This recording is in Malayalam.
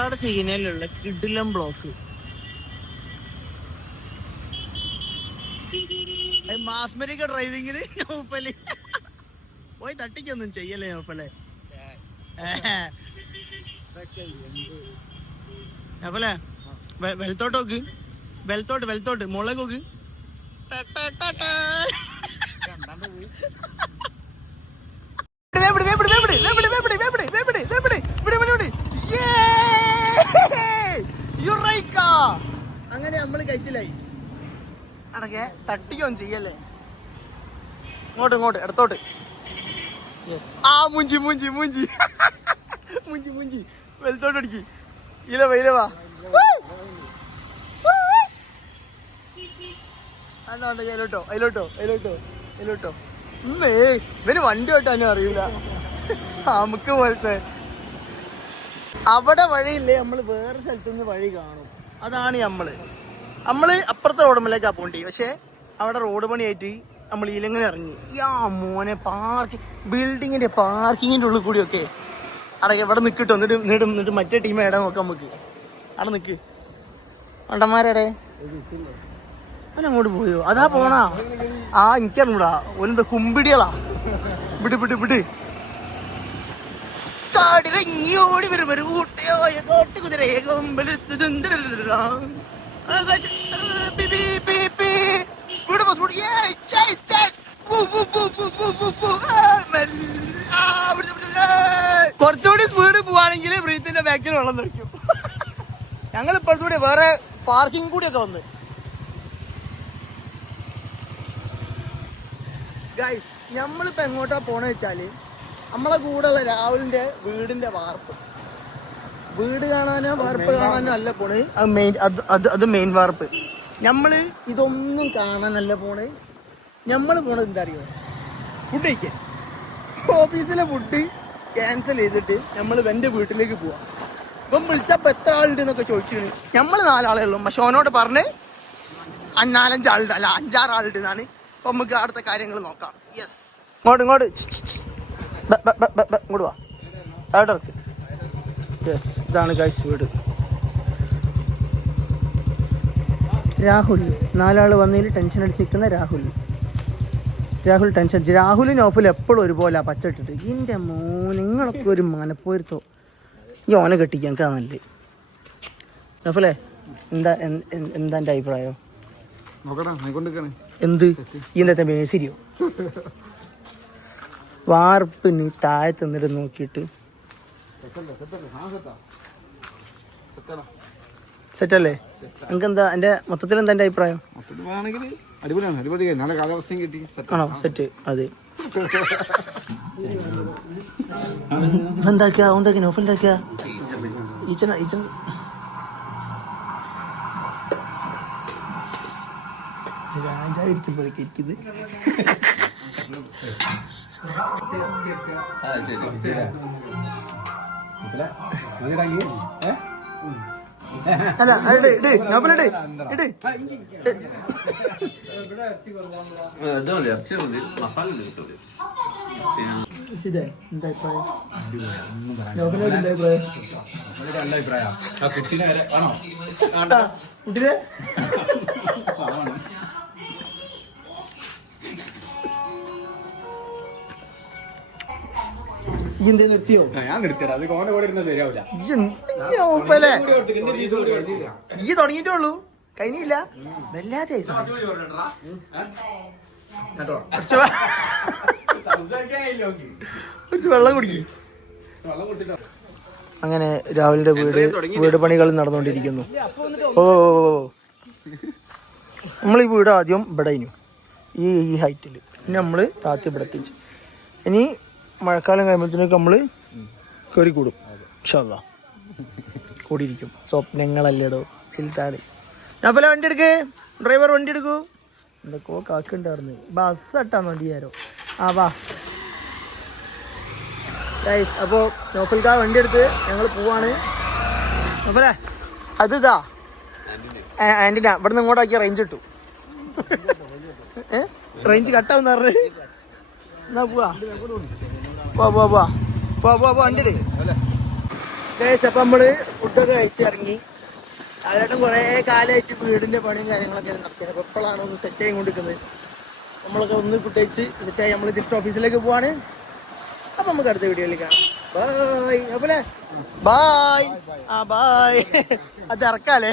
പാലക്കാട് സീനയിലുള്ള കിടിലം ബ്ലോക്ക്. മാസ്മരിക ഡ്രൈവിങ്ങില് നൗഫല് പോയി തട്ടിക്കൊന്നും ചെയ്യല്ലേ നൗഫലെ. നൗഫലെ വെൽത്തോട്ട് നോക്ക്, വെൽത്തോട്ട് മുളക് നോക്ക്. അങ്ങനെ നമ്മള് കഴിച്ചില്ലായി. അടക്കെ തട്ടിക്കൊന്നും ചെയ്യല്ലേ. ഇങ്ങോട്ട് ഇടത്തോട്ട്. ആ മുഞ്ചി വെളുത്തോട്ട് അടിക്ക്. ഇലവാ അതിലോട്ടോ. ഇവന് വണ്ടി ഓട്ടാനും അറിയൂല. നമുക്ക് പോലത്തെ അവിടെ വഴിയില്ലേ, നമ്മള് വേറെ സ്ഥലത്തുനിന്ന് വഴി കാണും. അതാണ് നമ്മള് അപ്പുറത്തെ റോഡുമ്മലേക്കാ പോണ്ടി. പക്ഷെ അവിടെ റോഡ് പണിയായിട്ട് നമ്മൾ ഇലങ്ങനെ ഇറങ്ങി. മോനെ ബിൽഡിങ്ങിന്റെ പാർക്കിങ്ങിന്റെ ഉള്ളിൽ കൂടിയൊക്കെ അടക്കെ ഇവിടെ നിൽക്കിട്ടോ. എന്നിട്ട് മറ്റേ ടീം ഇടാൻ നോക്കാം. നമുക്ക് അവിടെ നിക്ക്. മണ്ടന്മാരെടെ അവനങ്ങോട്ട് പോയോ? അതാ പോണാ. എനിക്കറിഞ്ഞൂടാ. ഓലെന്താ കുമ്പിടികളാ. വിട് കാടിറങ്ങിയോടി വരും ഊട്ടയോയ കോട്ടുകുതിരയെ കുറച്ചുകൂടി സ്പീഡ് പോവാണെങ്കിൽ ബ്രീത്തിന്റെ ബാക്കിൽ വെള്ളം നിൽക്കും. ഞങ്ങൾ ഇപ്പോഴത്തൂടെ വേറെ പാർക്കിംഗ് കൂടിയൊക്കെ വന്ന്. ഗൈസ്, നമ്മളിപ്പോ എങ്ങോട്ടാ പോണ വെച്ചാല് നമ്മളെ കൂടെയുള്ള രാഹുലിന്റെ വീടിന്റെ വാർപ്പ്. വീട് കാണാനോ വാർപ്പ് കാണാനോ അല്ല പോണ്. അത് മെയിൻ വാർപ്പ്. നമ്മള് ഇതൊന്നും കാണാനല്ല പോണ്. നമ്മള് പോണത് എന്താ അറിയോ? ഫുഡ് കഴിക്കാൻ. ഓഫീസിലെ ഫുഡ് ക്യാൻസൽ ചെയ്തിട്ട് നമ്മള് എന്റെ വീട്ടിലേക്ക് പോവാം. ഇപ്പം വിളിച്ചപ്പോ എത്ര ആളുണ്ട് എന്നൊക്കെ ചോദിച്ചിരുന്നു. നമ്മള് 4 ആളേ ഉള്ളൂ. പക്ഷെ ഓനോട് പറഞ്ഞ് 4-5 ആളുണ്ട്, അല്ല 5-6 ആളുണ്ട് എന്നാണ്. അപ്പൊ നമുക്ക് അടുത്ത കാര്യങ്ങൾ നോക്കാം. യെസ്, ഇങ്ങോട്ട് വാ. അവിടെ യെസ്, ഇതാണ് ഗൈസ് വീട്. രാഹുൽ 4 ആള് വന്നതിൽ ടെൻഷൻ അടിച്ചിരിക്കുന്ന രാഹുൽ ടെൻഷൻ. രാഹുലും നൗഫലും എപ്പോഴും ഒരുപോലെ പച്ചട്ടിട്ട്. എൻ്റെ മോൻ, നിങ്ങളൊക്കെ ഒരു മനപ്പോരുത്തോ. ഈ ഓനെ കെട്ടിക്കാൻ നല്ലേ. നൗഫലേ, എന്താ എൻ്റെ അഭിപ്രായം? എന്ത് ഇന്നത്തെ മേശരിയോ? വാർപ്പിന് താഴെ തന്നിട്ട് നോക്കിയിട്ട് സെറ്റല്ലേ? നിനക്കെന്താ എൻ്റെ മൊത്തത്തിൽ എന്താ എൻ്റെ അഭിപ്രായം? ആണോ? സെറ്റ്. അതെ. എന്താക്കിയ നോഫൽ എന്താക്കിയ ഈച്ചന രാജായിരിക്കുമ്പോഴേക്ക് ഇരിക്കുന്നത്. അല്ല നോഫലിട്. കുട്ടിനെ ഈ എന്തേ നിർത്തിയോ? ഞാൻ നിർത്തിയത്. അത് കോണ കൂടെ ഇരുന്ന ശരിയാവില്ല. ഈ തുടങ്ങിയിട്ടേ ഉള്ളൂ, കഴിഞ്ഞില്ല. വല്ലാതെ കുറച്ച് വെള്ളം കുടിക്കും. അങ്ങനെ രാഹുലിന്റെ വീട് പണികൾ നടന്നുകൊണ്ടിരിക്കുന്നു. നമ്മൾ ഈ വീട് ആദ്യം ഇവിടെ ഈ ഹൈറ്റിൽ, പിന്നെ നമ്മള് താത്തി ഇവിടെ എത്തിച്ച്. ഇനി മഴക്കാലം കഴിയുമ്പോഴത്തേക്ക് നമ്മള് കയറി കൂടും. ഇൻഷാ അല്ലാഹ് കൂടിയിരിക്കും. സ്വപ്നങ്ങളല്ലേടോ വലുതാണ്. ഞാൻ പോലെ വണ്ടി എടുക്കേ, ഡ്രൈവർ വണ്ടി എടുക്കൂ. എന്തൊക്കെയോ കാക്കുണ്ടായിരുന്നു. ബസ് ഇട്ടാൻ വേണ്ടിയാരോ. വാ ഗൈസ്. അപ്പോൾ നോഫൽക്കാർ വണ്ടി എടുത്ത് ഞങ്ങൾ പോവാണ്. നോഫലേ, അത് ഇതാ ആൻറ്റിന. ഇവിടെ നിന്ന് ഇങ്ങോട്ടാക്കിയ റേഞ്ച് കിട്ടും. റേഞ്ച് കട്ടാവുന്ന പറഞ്ഞ്. എന്നാ പോവാ വണ്ടി എടു. ഗൈസ് അപ്പൊ നമ്മള് ഫുഡൊക്കെ കഴിച്ചിറങ്ങി. അതിലായിട്ടും കുറെ കാലമായിട്ട് വീടിന്റെ പണിയും കാര്യങ്ങളൊക്കെ നടക്കുന്നത്. അപ്പൊ എപ്പോഴാണ് ഒന്ന് സെറ്റ് ആയി കൊണ്ടിരിക്കുന്നത്. നമ്മളൊക്കെ ഒന്ന് ഫുഡ് കഴിച്ച് സെറ്റായി നമ്മൾ തിരിച്ച് ഓഫീസിലേക്ക് പോവാണ്. അപ്പൊ നമുക്ക് അടുത്ത വീഡിയോയിൽ കാണാം. ബൈ. അപ്പൊ ബൈ. ആ ബൈ. അത് ഇറക്കാല്ലേ.